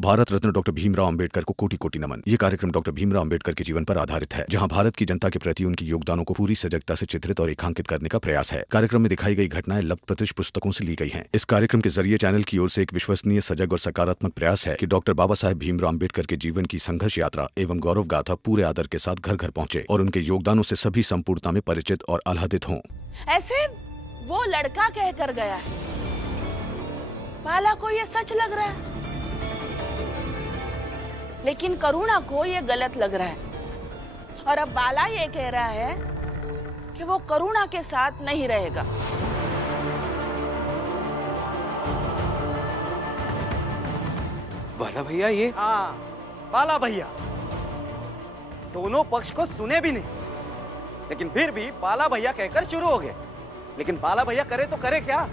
Bharat Ratna doctor Bhimrao Ambedkar को कोटि कोटि नमन। ये कार्यक्रम डॉक्टर भीमराव अंबेडकर के जीवन पर आधारित है, जहां भारत की जनता के प्रति उनके योगदानों को पूरी सजगता से चित्रित और रेखांकित करने का प्रयास है। कार्यक्रम में दिखाई गई घटनाएं लब्ध पुस्तकों से ली गई हैं। इस कार्यक्रम के जरिए चैनल की ओर से एक विश्वसनीय, सजग और सकारात्मक प्रयास है कि डॉक्टर बाबा साहेब भीमराव अंबेडकर के जीवन की संघर्ष यात्रा एवं गौरव गाथा पूरे आदर के साथ घर घर पहुंचे और उनके योगदानों से सभी संपूर्णता में परिचित और आह्लादित हों। ऐसे वो लड़का कहकर गया है, बाला को ये सच लग रहा है, लेकिन करुणा को ये गलत लग रहा है। और अब बाला ये कह रहा है कि वो करुणा के साथ नहीं रहेगा। बाला भैया ये? हाँ, बाला भैया दोनों पक्ष को सुने भी नहीं, लेकिन फिर भी बाला भैया कहकर शुरू हो गए। लेकिन बाला भैया करे तो करे क्या,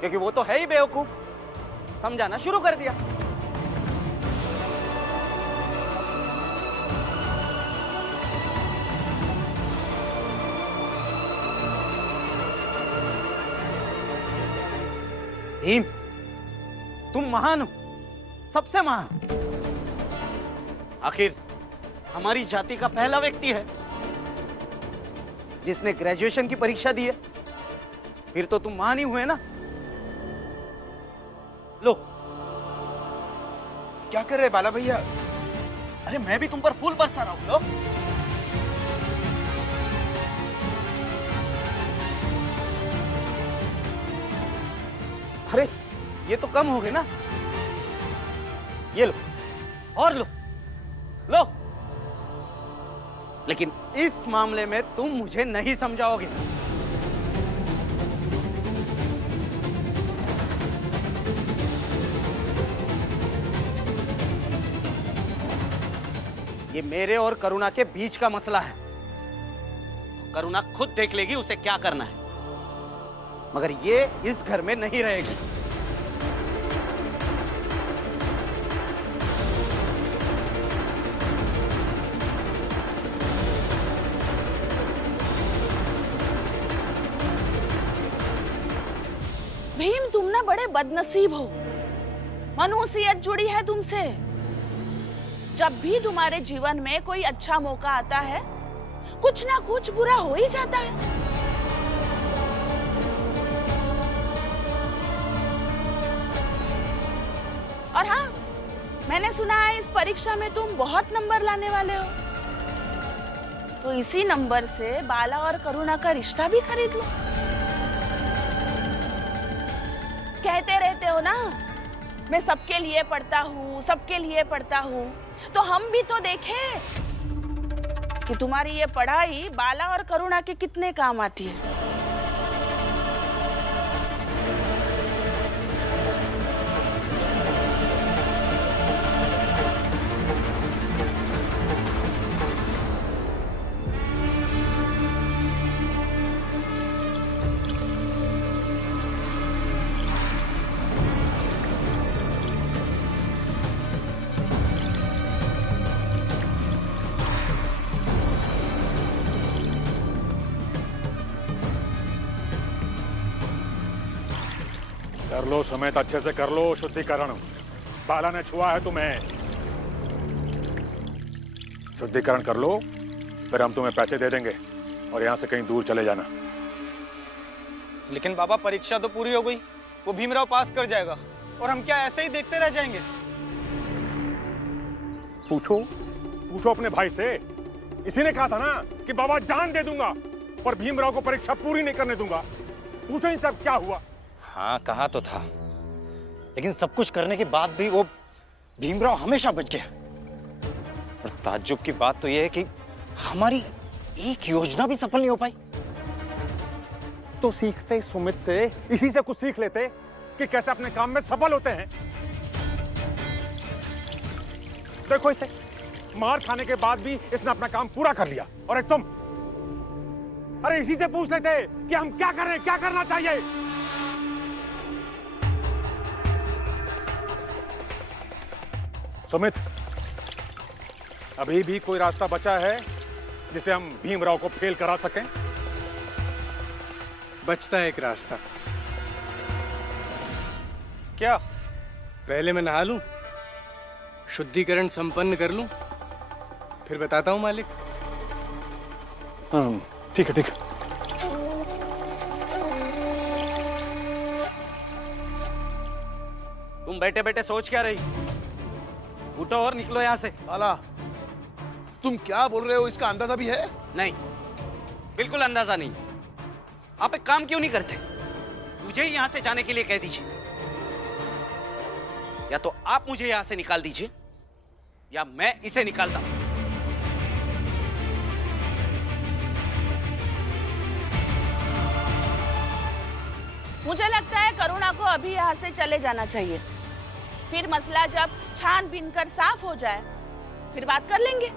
क्योंकि वो तो है ही बेवकूफ। समझाना शुरू कर दिया। भीम, तुम महान हो, सबसे महान। आखिर हमारी जाति का पहला व्यक्ति है जिसने ग्रेजुएशन की परीक्षा दी है। फिर तो तुम महान ही हुए ना। लो। क्या कर रहे बाला भैया? अरे मैं भी तुम पर फूल बरसा रहा हूं। लो। अरे ये तो कम हो गए ना। ये लो और लो लो। लेकिन इस मामले में तुम मुझे नहीं समझाओगे। ये मेरे और करुणा के बीच का मसला है। करुणा खुद देख लेगी उसे क्या करना है, मगर ये इस घर में नहीं रहेगी। भीम, तुम ना बड़े बदनसीब हो। मनुष्यत जुड़ी है तुमसे। जब भी तुम्हारे जीवन में कोई अच्छा मौका आता है, कुछ ना कुछ बुरा हो ही जाता है। और हाँ, मैंने सुना है इस परीक्षा में तुम बहुत नंबर लाने वाले हो, तो इसी नंबर से बाला और करुणा का रिश्ता भी खरीद लो। कहते रहते हो ना, मैं सबके लिए पढ़ता हूँ, सबके लिए पढ़ता हूँ, तो हम भी तो देखें कि तुम्हारी ये पढ़ाई बाला और करुणा के कितने काम आती है। कर लो समेत, अच्छे से कर लो शुद्धिकरण। बाला ने छुआ है तुम्हें। शुद्धिकरण कर लो, फिर हम तुम्हें पैसे दे देंगे और यहाँ से कहीं दूर चले जाना। लेकिन बाबा, परीक्षा तो पूरी हो गई, वो भीमराव पास कर जाएगा और हम क्या ऐसे ही देखते रह जाएंगे? पूछो पूछो अपने भाई से। इसी ने कहा था ना कि बाबा जान दे दूंगा पर भीमराव को परीक्षा पूरी नहीं करने दूंगा। पूछो इन सब क्या हुआ। हाँ, कहा तो था, लेकिन सब कुछ करने के बाद भी वो भीमराव हमेशा बच गया। और ताज्जुब की बात तो यह है कि हमारी एक योजना भी सफल नहीं हो पाई। तो सीखते सुमित से, इसी से कुछ सीख लेते कि कैसे अपने काम में सफल होते हैं। देखो इसे, मार खाने के बाद भी इसने अपना काम पूरा कर लिया। और एक तुम, अरे इसी से पूछ लेते कि हम क्या करें, क्या करना चाहिए। सुमित, अभी भी कोई रास्ता बचा है जिसे हम भीमराव को फेल करा सकें? बचता है एक रास्ता। क्या? पहले मैं नहा लूं, शुद्धिकरण संपन्न कर लूं, फिर बताता हूं मालिक। ठीक है ठीक है। तुम बैठे बैठे सोच क्या रही? उठो और निकलो यहाँ से। बाला, तुम क्या बोल रहे हो इसका अंदाजा भी है? नहीं, बिल्कुल अंदाजा नहीं। आप एक काम क्यों नहीं करते? मुझे ही यहाँ से जाने के लिए कह दीजिए, या तो आप मुझे यहाँ से निकाल दीजिए या मैं इसे निकालता हूं। मुझे लगता है करुणा को अभी यहाँ से चले जाना चाहिए। फिर मसला जब छानबीन कर साफ हो जाए फिर बात कर लेंगे।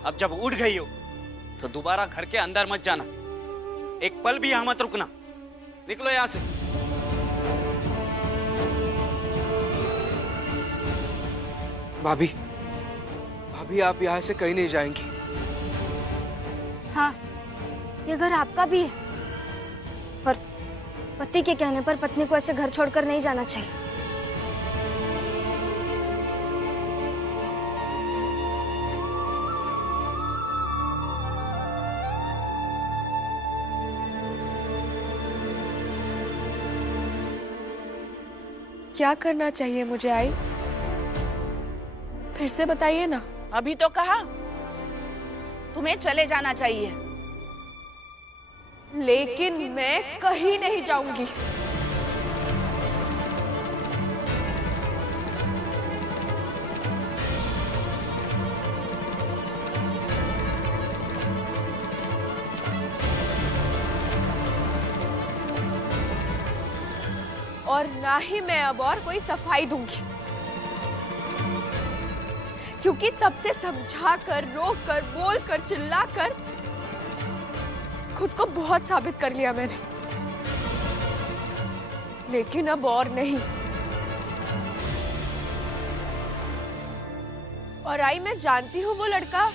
अब जब उठ गई हो तो दोबारा घर के अंदर मत जाना, एक पल भी यहां मत रुकना। निकलो यहां से। भाभी, भाभी आप यहाँ से कहीं नहीं जाएंगी। हाँ, ये घर आपका भी है, पर पति के कहने पर पत्नी को ऐसे घर छोड़कर नहीं जाना चाहिए। क्या करना चाहिए मुझे आई? फिर से बताइए ना। अभी तो कहा तुम्हें चले जाना चाहिए। लेकिन मैं कहीं नहीं जाऊंगी। और ना ही मैं अब और कोई सफाई दूंगी, क्योंकि तब से समझा कर, रोक कर, बोल कर, चिल्ला कर खुद को बहुत साबित कर लिया मैंने। लेकिन अब और नहीं। और आई, मैं जानती हूँ वो लड़का,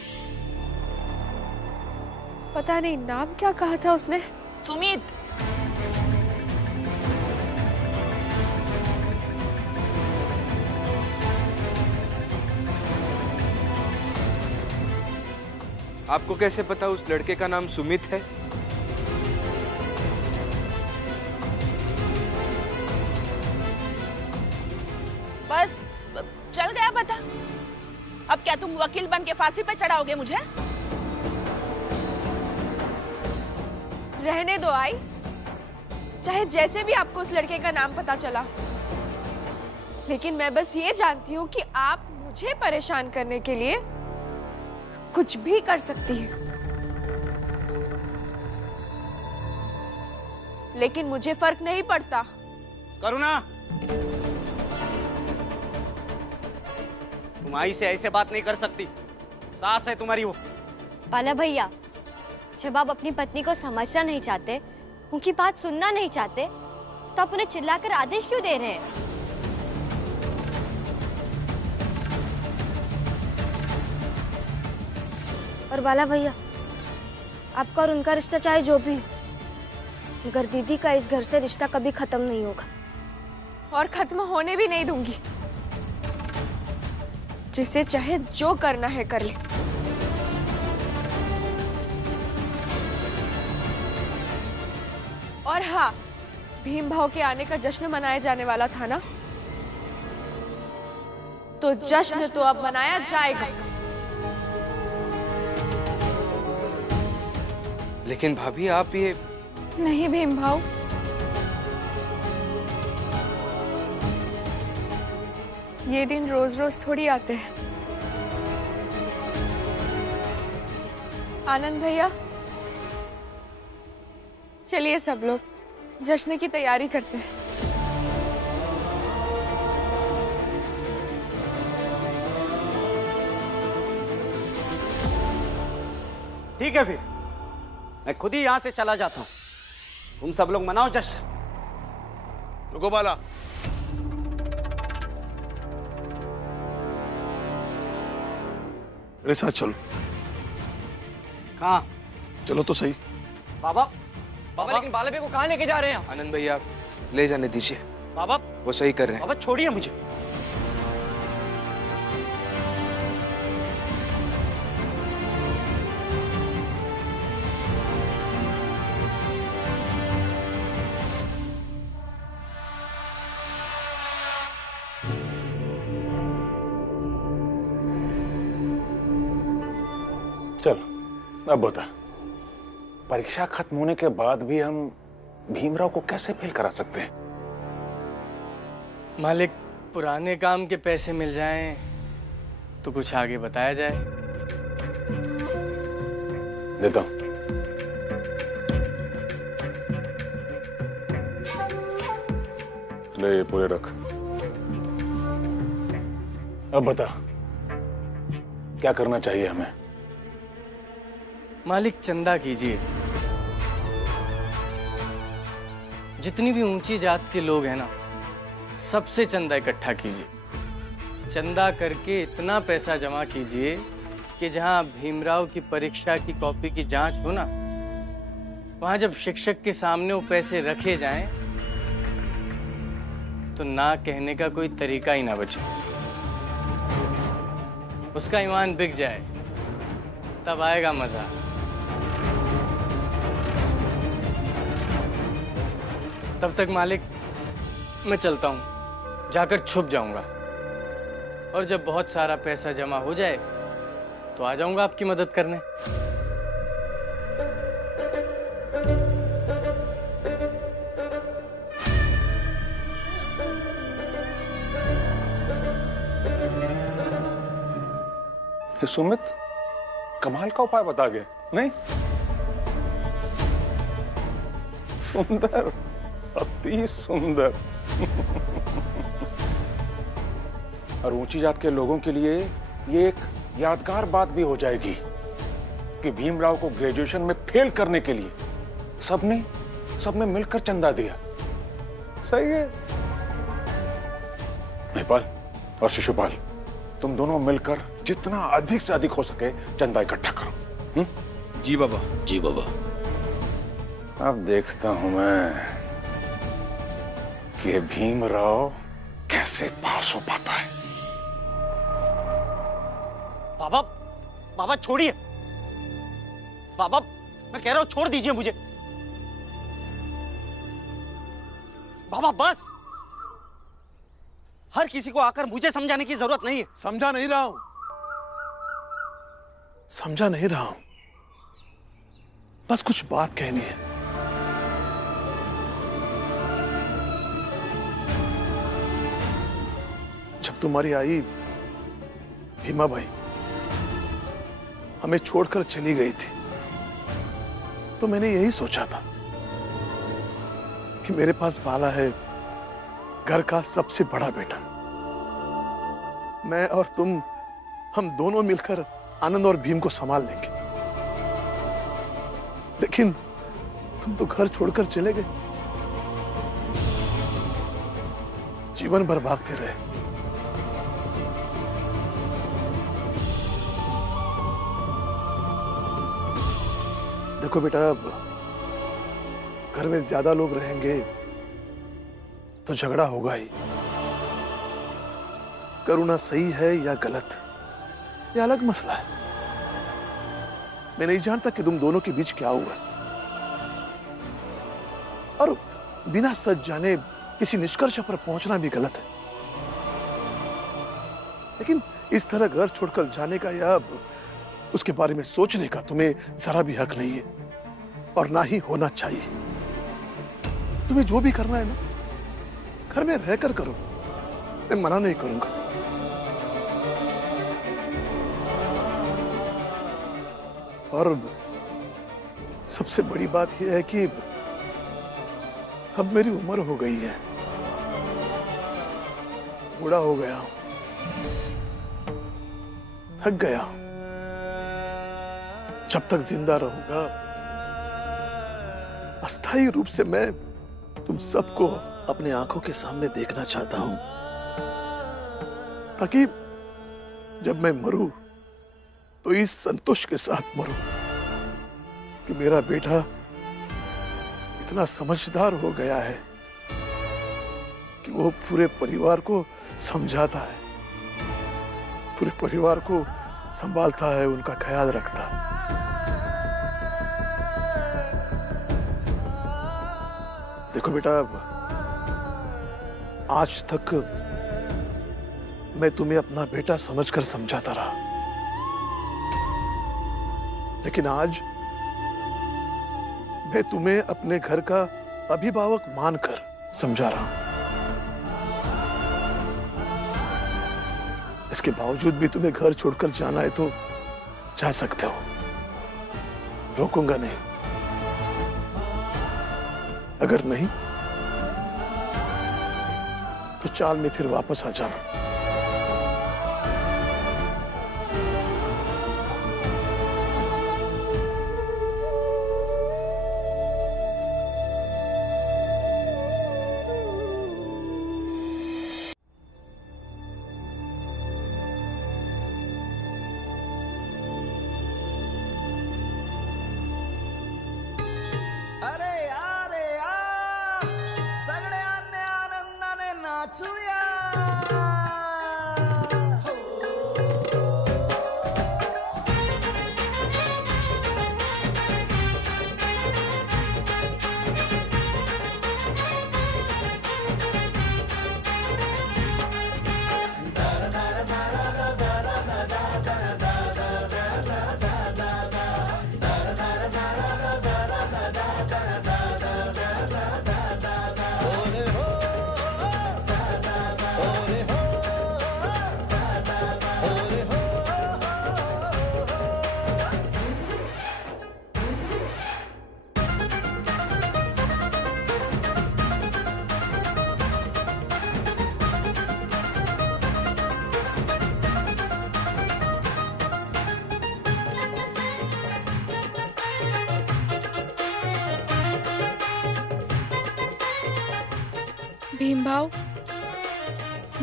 पता नहीं नाम क्या कहा था उसने। सुमित। आपको कैसे पता उस लड़के का नाम सुमित है? बस चल गया पता। अब क्या तुम वकील बन के फांसी पे चढ़ाओगे मुझे? रहने दो आई, चाहे जैसे भी आपको उस लड़के का नाम पता चला, लेकिन मैं बस ये जानती हूँ कि आप मुझे परेशान करने के लिए कुछ भी कर सकती है। लेकिन मुझे फर्क नहीं पड़ता। करुणा, तुम आई से ऐसे बात नहीं कर सकती। सास है तुम्हारी वो। बाला भैया, जब आप अपनी पत्नी को समझना नहीं चाहते, उनकी बात सुनना नहीं चाहते, तो आप उन्हें चिल्लाकर आदेश क्यों दे रहे हैं? और बाला भैया, आपका और उनका रिश्ता चाहे जो भी हो, मगर दीदी का इस घर से रिश्ता कभी खत्म नहीं होगा। और खत्म होने भी नहीं दूंगी। जिसे चाहे जो करना है कर ले। और हाँ, भीम भाव के आने का जश्न मनाया जाने वाला था ना, तो जश्न तो अब मनाया जाएगा। लेकिन भाभी आप ये नहीं भीम भाव, ये दिन रोज रोज थोड़ी आते हैं। आनंद भैया, चलिए सब लोग जश्न की तैयारी करते हैं। ठीक है फिर मैं खुद ही यहां से चला जाता हूं। तुम सब लोग मनाओ जश्न। रुको बाला, मेरे साथ चलो। कहां? चलो तो सही। बाबा बाबा लेकिन बाला भैया को कहाँ लेके जा रहे हैं? आनंद भैया ले जाने दीजिए, बाबा वो सही कर रहे हैं। बाबा छोड़िए मुझे। चल अब बता, परीक्षा खत्म होने के बाद भी हम भीमराव को कैसे फेल करा सकते हैं? मालिक, पुराने काम के पैसे मिल जाएं तो कुछ आगे बताया जाए। देता हूं। ले ये पूरे रख। अब बता क्या करना चाहिए हमें? मालिक, चंदा कीजिए। जितनी भी ऊंची जात के लोग हैं ना, सबसे चंदा इकट्ठा कीजिए। चंदा करके इतना पैसा जमा कीजिए कि जहां भीमराव की परीक्षा की कॉपी की जांच हो ना, वहां जब शिक्षक के सामने वो पैसे रखे जाएं तो ना कहने का कोई तरीका ही ना बचे। उसका ईमान बिक जाए, तब आएगा मजा। तब तक मालिक मैं चलता हूं, जाकर छुप जाऊंगा, और जब बहुत सारा पैसा जमा हो जाए तो आ जाऊंगा आपकी मदद करने। सुमित कमाल का उपाय बता गए, नहीं? सुंदर, अति सुंदर। और ऊंची जात के लोगों के लिए ये एक यादगार बात भी हो जाएगी कि भीमराव को ग्रेजुएशन में फेल करने के लिए सबने मिलकर चंदा दिया। सही है। महिपाल और शिशुपाल, तुम दोनों मिलकर जितना अधिक से अधिक हो सके चंदा इकट्ठा करो। जी बाबा। जी बाबा। अब देखता हूं मैं कि भीमराव कैसे पास हो पाता है। बाबा, बाबा छोड़िए। बाबा मैं कह रहा हूं छोड़ दीजिए मुझे। बाबा बस, हर किसी को आकर मुझे समझाने की जरूरत नहीं है। समझा नहीं रहा हूं, समझा नहीं रहा हूं, बस कुछ बात कहनी है। जब तुम्हारी आई भीमा भाई हमें छोड़कर चली गई थी, तो मैंने यही सोचा था कि मेरे पास बाला है, घर का सबसे बड़ा बेटा। मैं और तुम, हम दोनों मिलकर आनंद और भीम को संभाल लेंगे। लेकिन तुम तो घर छोड़कर चले गए, जीवन भर भागते रहे। देखो बेटा, घर में ज्यादा लोग रहेंगे तो झगड़ा होगा ही। करुणा सही है या गलत, ये अलग मसला है। मैं नहीं जानता कि तुम दोनों के बीच क्या हुआ, और बिना सच जाने किसी निष्कर्ष पर पहुंचना भी गलत है। लेकिन इस तरह घर छोड़कर जाने का या उसके बारे में सोचने का तुम्हें जरा भी हक नहीं है, और ना ही होना चाहिए। तुम्हें जो भी करना है ना, घर में रहकर करो, मैं मना नहीं करूंगा। और सबसे बड़ी बात यह है कि अब मेरी उम्र हो गई है, बूढ़ा हो गया हूं, थक गया हूं। जब तक जिंदा रहूंगा अस्थायी रूप से मैं तुम सबको अपने आंखों के सामने देखना चाहता हूं, ताकि जब मैं मरूं तो इस संतोष के साथ मरूं कि मेरा बेटा इतना समझदार हो गया है कि वो पूरे परिवार को समझाता है, पूरे परिवार को संभालता है, उनका ख्याल रखता है। देखो बेटा, आज तक मैं तुम्हें अपना बेटा समझकर समझाता रहा, लेकिन आज मैं तुम्हें अपने घर का अभिभावक मानकर समझा रहा हूं। इसके बावजूद भी तुम्हें घर छोड़कर जाना है तो जा सकते हो, रोकूंगा नहीं। अगर नहीं तो चाल में फिर वापस आ जाना। भीम भाव,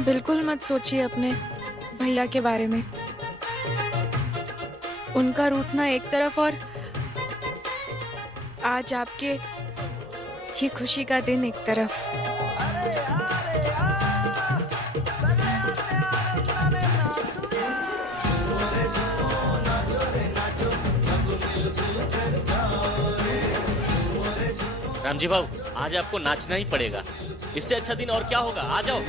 बिल्कुल मत सोचिए अपने भैया के बारे में। उनका रूठना एक तरफ और आज आपके ये खुशी का दिन एक तरफ। रामजी भाऊ, आज आपको नाचना ही पड़ेगा। इससे अच्छा दिन और क्या होगा? आ जाओ।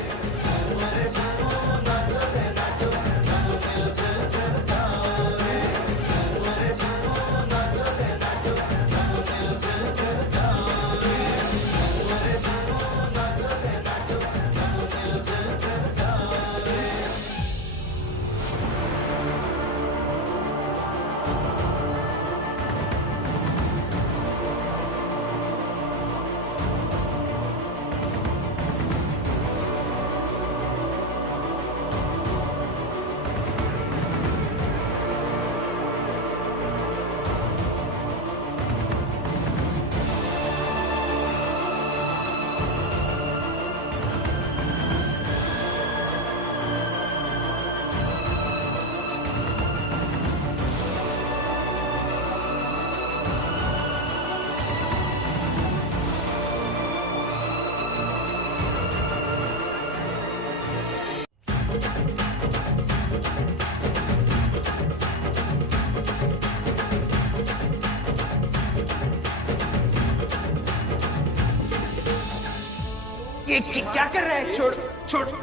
ये क्या कर रहे हैं?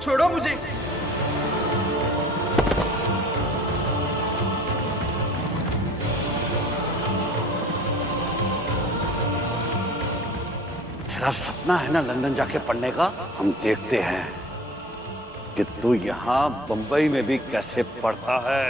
छोड़ो मुझे। तेरा सपना है ना लंदन जाके पढ़ने का? हम देखते हैं कि तू यहाँ बंबई में भी कैसे पढ़ता है।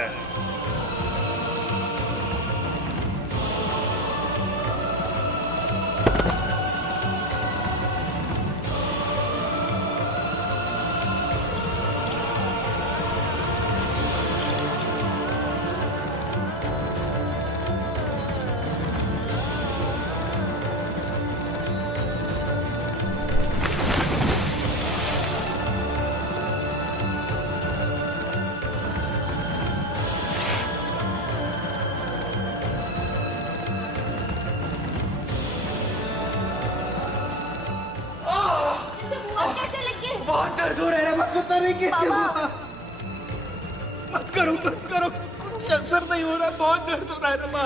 बहुत दर्द हो रहा है रमा, पता नहीं कैसे हुआ। मत करो कुछ असर नहीं हो रहा, बहुत दर्द हो रहा है रमा।